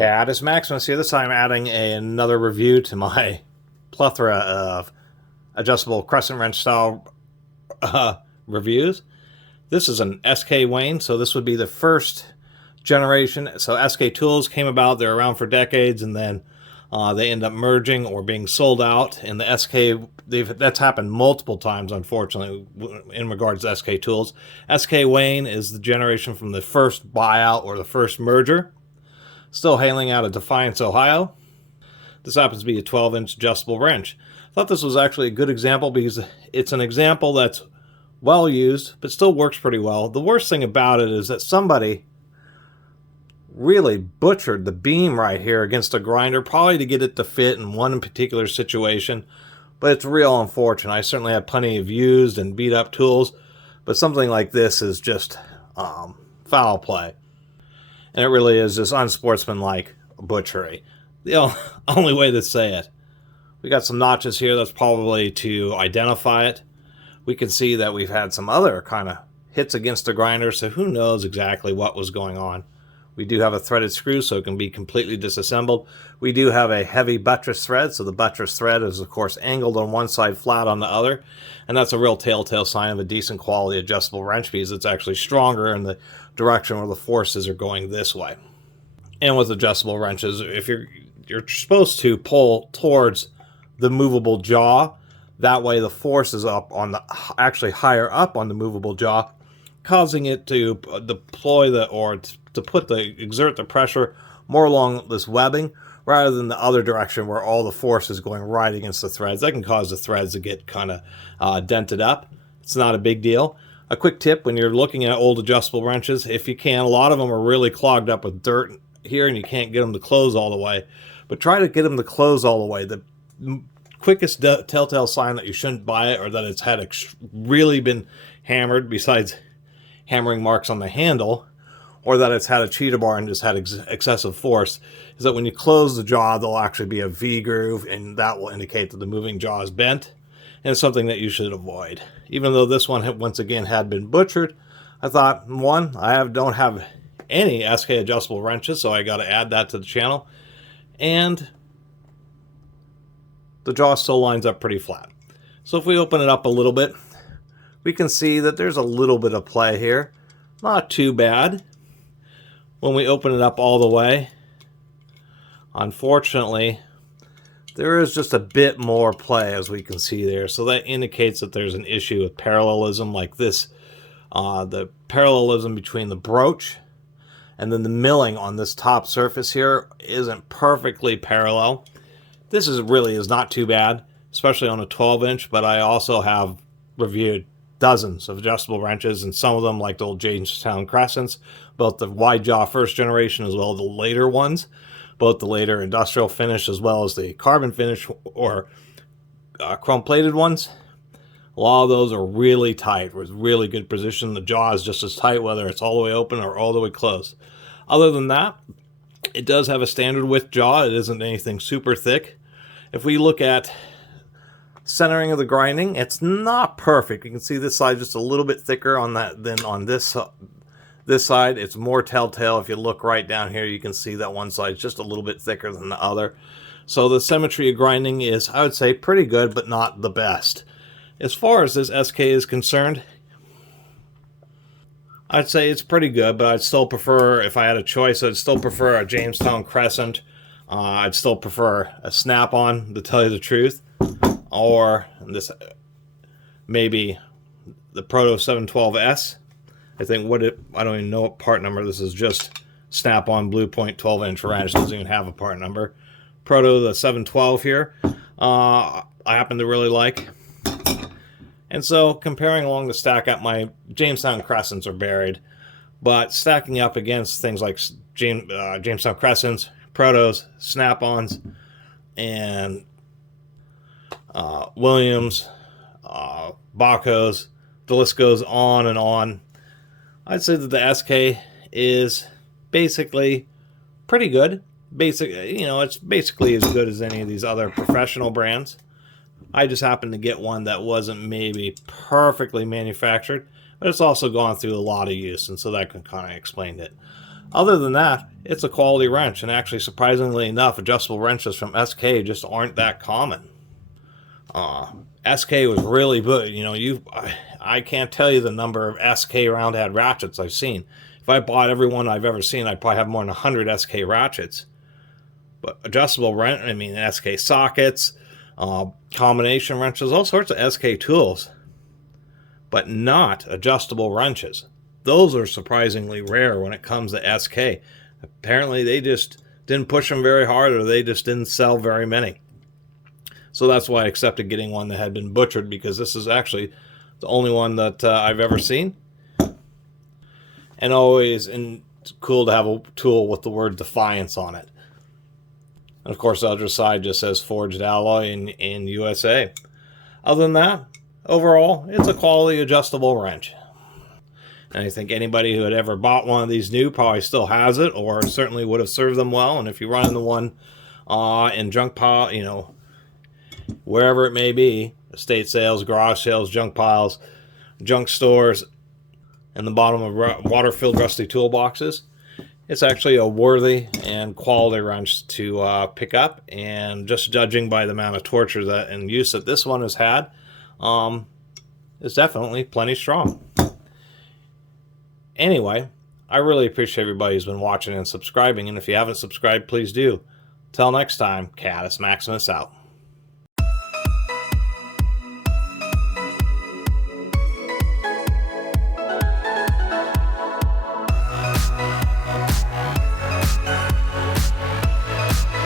Catus Maximus here. This time I'm adding another review to my plethora of adjustable crescent wrench style reviews. This is an SK Wayne, so this would be the first generation. So SK tools came about, they're around for decades, and then they end up merging or being sold out. And the SK, that's happened multiple times, unfortunately, in regards to SK tools. SK Wayne is the generation from the first buyout or the first merger. Still hailing out of Defiance, Ohio. This happens to be a 12-inch adjustable wrench. I thought this was actually a good example because it's an example that's well used, but still works pretty well. The worst thing about it is that somebody really butchered the beam right here against a grinder, probably to get it to fit in one particular situation, but it's real unfortunate. I certainly have plenty of used and beat up tools, but something like this is just foul play. And it really is just unsportsmanlike butchery. The only way to say it. We got some notches here. That's probably to identify it. We can see that we've had some other kind of hits against the grinder, so who knows exactly what was going on. We do have a threaded screw, so it can be completely disassembled. We do have a heavy buttress thread, so the buttress thread is, of course, angled on one side, flat on the other. And that's a real telltale sign of a decent quality adjustable wrench because it's actually stronger in the direction where the forces are going this way. And with adjustable wrenches, if you're supposed to pull towards the movable jaw, that way the force is up on the, actually higher up on the movable jaw, causing it to deploy exert the pressure more along this webbing rather than the other direction where all the force is going right against the threads. That can cause the threads to get kind of dented up. It's not a big deal. A quick tip when you're looking at old adjustable wrenches, if you can, a lot of them are really clogged up with dirt here and you can't get them to close all the way. But try to get them to close all the way. The quickest telltale sign that you shouldn't buy it or that it's had really been hammered, besides hammering marks on the handle, or that it's had a cheetah bar and just had excessive force, is that when you close the jaw, there'll actually be a V groove, and that will indicate that the moving jaw is bent, and it's something that you should avoid. Even though this one, once again, had been butchered, I thought, one, don't have any SK adjustable wrenches, so I got to add that to the channel, and the jaw still lines up pretty flat. So if we open it up a little bit, we can see that there's a little bit of play here. Not too bad. When we open it up all the way, unfortunately, there is just a bit more play, as we can see there. So that indicates that there's an issue with parallelism like this. The parallelism between the broach and then the milling on this top surface here isn't perfectly parallel. This really is not too bad, especially on a 12-inch, but I also have reviewed dozens of adjustable wrenches, and some of them, like the old Jamestown Crescents, both the wide jaw first generation as well as the later ones, both the later industrial finish as well as the carbon finish or chrome plated ones. A lot of those are really tight with really good position. The jaw is just as tight whether it's all the way open or all the way closed. Other than that, it does have a standard width jaw. It isn't anything super thick. If we look at centering of the grinding, it's not perfect. You can see this side just a little bit thicker on that than on this side. It's more telltale. If you look right down here, you can see that one side is just a little bit thicker than the other. So the symmetry of grinding is, I would say, pretty good, but not the best. As far as this SK is concerned, I'd say it's pretty good, but I'd still prefer, if I had a choice, I'd still prefer a Jamestown Crescent. I'd still prefer a snap-on, to tell you the truth. Or this, maybe the Proto 712S. I think I don't even know what part number this is. Just snap-on Blue Point 12-inch wrench. Doesn't even have a part number. Proto the 712 here. I happen to really like. And so comparing along the stack up, my Jamestown Crescents are buried, but stacking up against things like Jamestown Crescents, Protos, snap-ons, and Williams, Bacos, the list goes on and on. I'd say that the SK is basically pretty good. It's basically as good as any of these other professional brands. I just happened to get one that wasn't maybe perfectly manufactured, but it's also gone through a lot of use, and so that can kind of explain it. Other than that, it's a quality wrench, and actually, surprisingly enough, adjustable wrenches from SK just aren't that common. SK was really good. You know, I can't tell you the number of SK roundhead ratchets I've seen. If I bought every one I've ever seen, I'd probably have more than 100 SK ratchets. But adjustable wrench, I mean, SK sockets, combination wrenches, all sorts of SK tools, but not adjustable wrenches. Those are surprisingly rare when it comes to SK. Apparently, they just didn't push them very hard, or they just didn't sell very many. So that's why I accepted getting one that had been butchered, because this is actually the only one that I've ever seen. And always cool to have a tool with the word Defiance on it. And of course, the other side just says forged alloy in USA. Other than that, overall, it's a quality adjustable wrench. And I think anybody who had ever bought one of these new probably still has it, or certainly would have served them well. And if you run into one in junk pile, you know, wherever it may be, estate sales, garage sales, junk piles, junk stores, and the bottom of water-filled rusty toolboxes, it's actually a worthy and quality wrench to pick up. And just judging by the amount of torture and use that this one has had, is definitely plenty strong. Anyway, I really appreciate everybody who's been watching and subscribing, and if you haven't subscribed, please do. Till next time, Catus Maximus out.